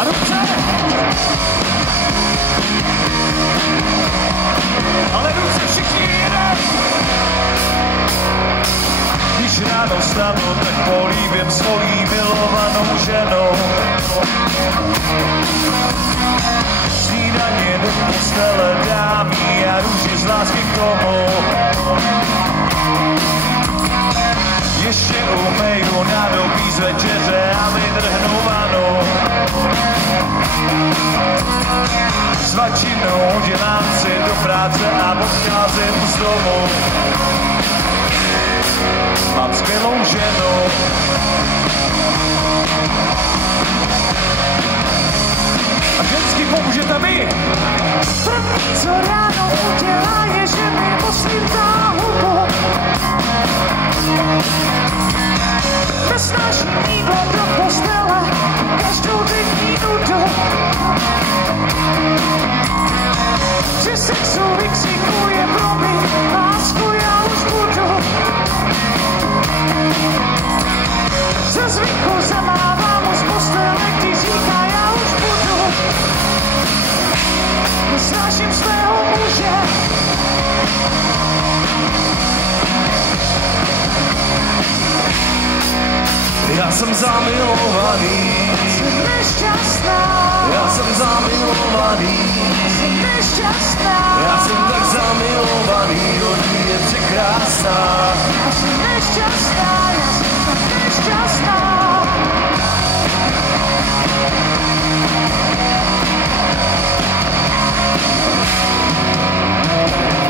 A dobře. Ale ruce všichni jedem. Když ráno vstanu, tak políbím svojí milovanou ženou. Snídaně do postele dám jí a růži z lásky k tomu. Ještě umeju nádobí z večeře a vydrhnu vanu. S vačinou dělám si do práce a odcházím z domu. Mám skvělou ženu. A ženský pomůžete mi? První, co ráno udělá, je, že mi musím záhubu. Nesnáším jídlo do postele, každou minutu. Při sexu vykřikuje pro mě, lásku já už budu. Ze zvyku zamávám z postele, když říká já už budu. Nesnáším svého muže. Já jsem zamilovaný. Jsem nešťastná. Já jsem zamilovaný. Jsem nešťastná. Já jsem tak zamilovaný, od ní je překrásná. Já jsem nešťastná, já jsem tak nešťastná.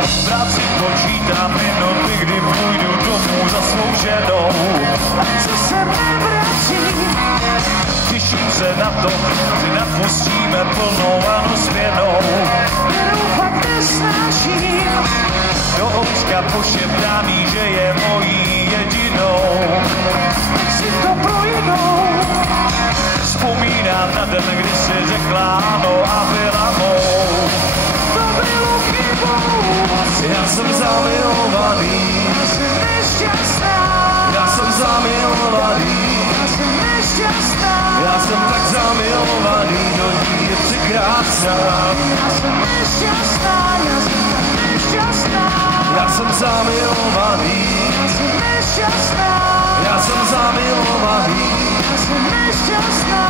V práci počítám minuty, kdy půjdu domů za svou ženou. A co se nevrací? Těším se na to, že napustíme plnou vanu s pěnou. Kterou fakt nesnáším. Do ouška pošeptám jí, že je mojí jedinou. Tak si to projinou. Vzpomínám na den, kdy si řekla ano a byla mou. To bylo chybou. Já jsem zamilovaný. Já jsem nešťastná. Já jsem zamilovaný. Já jsem nešťastná. Já jsem tak zamilovaný, do ní je překrásná. Já jsem nešťastná, já jsem tak nešťastná. Já jsem zamilovaný. Já jsem nešťastná. Já jsem zamilovaný. Já jsem nešťastná.